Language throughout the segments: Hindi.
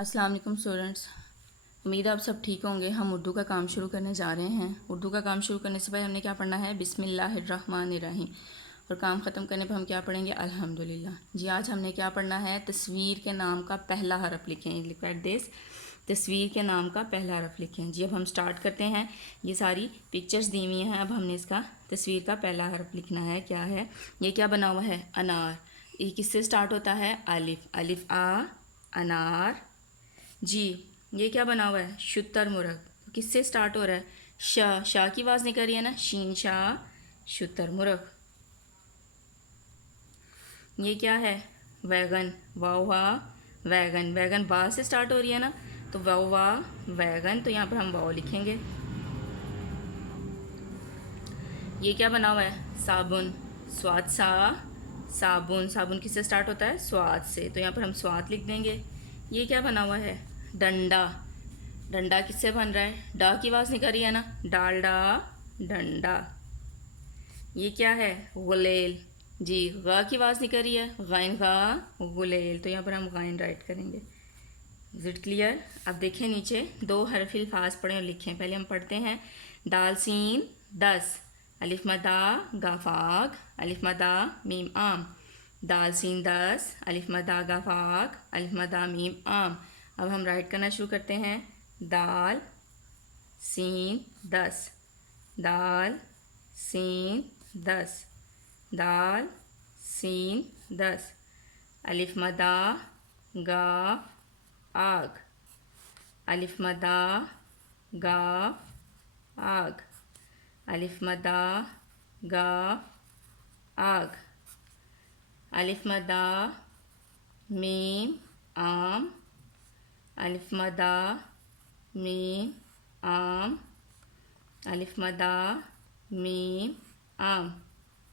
अस्सलाम वालेकुम स्टूडेंट्स। उम्मीद है आप सब ठीक होंगे। हम उर्दू का काम शुरू करने जा रहे हैं। उर्दू का काम शुरू करने से पहले हमने क्या पढ़ना है? बिस्मिल्लाहिर्रहमानिर्रहीम। और काम ख़त्म करने पर हम क्या पढ़ेंगे? अल्हम्दुलिल्लाह। जी आज हमने क्या पढ़ना है? तस्वीर के नाम का पहला हरफ लिखें। लिख दिस, तस्वीर के नाम का पहला हरफ लिखें। जी अब हम स्टार्ट करते हैं। ये सारी पिक्चर्स दी हुई हैं। अब हमने इसका तस्वीर का पहला हरफ लिखना है। क्या है ये? क्या बना हुआ है? अनार। ये किससे स्टार्ट होता है? अलिफ। अलिफ आ, अनार। जी ये क्या बना हुआ है? शुतुरमुर्ग। तो किससे स्टार्ट हो रहा है? शाह। शाह की आवाज़ निकल रही है ना, शीन शाह, शुतुरमुर्ग। ये क्या है? वैगन। वाव वाह वैगन। वैगन बा से स्टार्ट हो रही है ना, तो वाव वाह वैगन। तो यहाँ पर हम वाव लिखेंगे। ये क्या बना हुआ है? साबुन। स्वाद सा, साबुन। साबुन किससे स्टार्ट होता है? स्वाद से। तो यहाँ पर हम स्वाद लिख देंगे। ये क्या बना हुआ है? डंडा। डंडा किससे बन रहा है? डा की आवाज़ निकल रही है ना, डालडा, डंडा। ये क्या है? गुलेल। जी गा की आवाज़ निकल रही है, गैन गा, गुलेल। तो यहाँ पर हम गैन राइट करेंगे। Is it clear? अब देखें नीचे दो हरफ अल्फाज पढ़ें और लिखें। पहले हम पढ़ते हैं दाल सीन 10, अलिफ मदा गाफाग, अलिफ मदा मीम आम। दाल सीन 10, अलिफ मदा गाफाग, अलिफ मदा मीम आम। अब हम राइट करना शुरू करते हैं। दाल सीन 10, दाल सीन 10, दाल सीन 10, अलिफ मदा गा आग, अलिफ मदा गा आग, अलिफ मदा गा आग, अलिफ मदा मीम आम, अलिफ मदा मीम आम, अलिफ मदा मीम आम।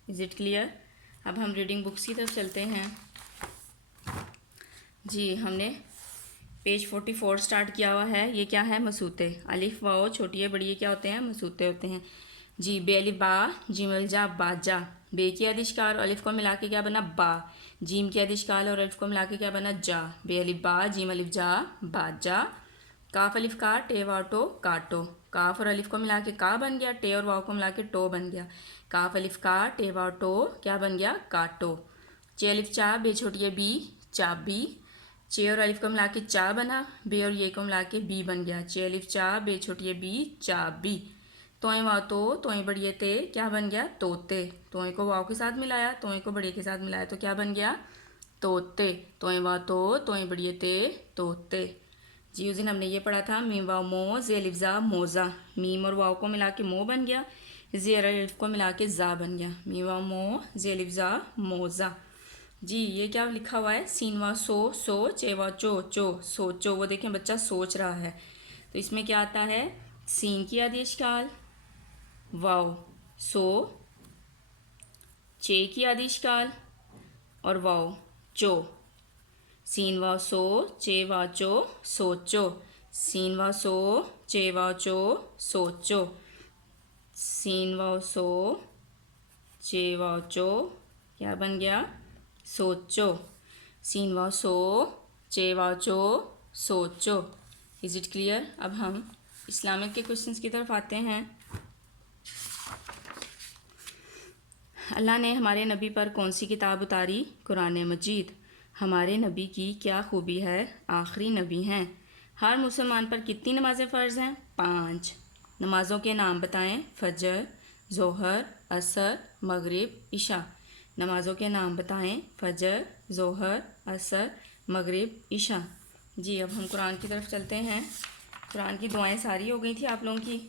Is it clear? अब हम रीडिंग बुक्स की तरफ चलते हैं। जी हमने पेज 44 स्टार्ट किया हुआ है। ये क्या है? मसूते। अलिफ वाओ छोटी है बड़ी है क्या होते हैं? मसूते होते हैं। जी बे अलिफ बा, जीम अलिफ जा, बाजा। बे की आदिशकार और अलिफ को मिला के क्या बना? बा। जीम की आदिशकार और अलिफ को मिला के क्या बना? जा। बे अलिफ बा, जीम अलिफ जा, बाजा। काफ अलिफ का, टे वाव टो, काटो। काफ और अलिफ को मिला के का बन गया, टे और वाव को मिला के टो बन गया। काफ अलिफ का, टे वाव टो क्या बन गया? काटो। चे अलिफ चा, बे छोटी है बी, चाबी। चे और अलिफ को मिला के चा बना, बे और ये को मिला के बी बन गया। चे अलिफ चा, बे छोटी है बी, चाबी। तोए वाव तो, तोए बड़िए ते क्या बन गया? तोते। तोए को वाव के साथ मिलाया, तोए को बड़िए के साथ मिलाया तो क्या बन गया? तोते। तोए वाव तो, तोए बड़िए ते, तोते। जी उस दिन हमने ये पढ़ा था मीम वाव मो, जे अलिफ जा, मोजा। मीम और वाव को मिला के मो बन गया, जे और अलिफ को मिला के जा बन गया। मीम वाव मो, जे अलिफ जा, मोजा। जी ये क्या लिखा हुआ है? सीन वाव सो, सो। चे वाव चो, चो, सोचो। वो देखें बच्चा सोच रहा है। तो इसमें क्या आता है? सीन की आदेशकाल, वाव सो, चे की आदेशकाल और वाव चो। सीन वाव सो, चे वाव चो, सोचो। सीन वाव सो, चे वाव चो, सोचो। सीन वाव सो, चे वाव चो क्या बन गया? सोचो। सीन वाव सो, चे वाव चो, सोचो। Is it clear? अब हम इस्लामिक के क्वेश्चंस की तरफ आते हैं। अल्लाह ने हमारे नबी पर कौन सी किताब उतारी? कुरान मजीद। हमारे नबी की क्या खूबी है? आखिरी नबी हैं। हर मुसलमान पर कितनी नमाज़ें फ़र्ज़ हैं? 5। नमाज़ों के नाम बताएं। फजर, ज़ोहर, असर, मगरिब, इशा। नमाज़ों के नाम बताएं। फजर, ज़ोहर, असर, मगरिब, इशा। जी अब हम कुरान की तरफ चलते हैं। कुरान की दुआएं सारी हो गई थी आप लोगों की।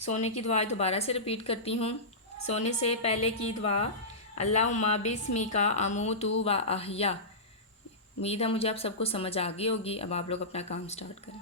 सोने की दुआ दोबारा से रिपीट करती हूँ। सोने से पहले की दुआ, अल्लाहुम्मा बिस्मिका अमूतु व अहया। उम्मीद है मुझे आप सबको समझ आ गई होगी। अब आप लोग अपना काम स्टार्ट करें।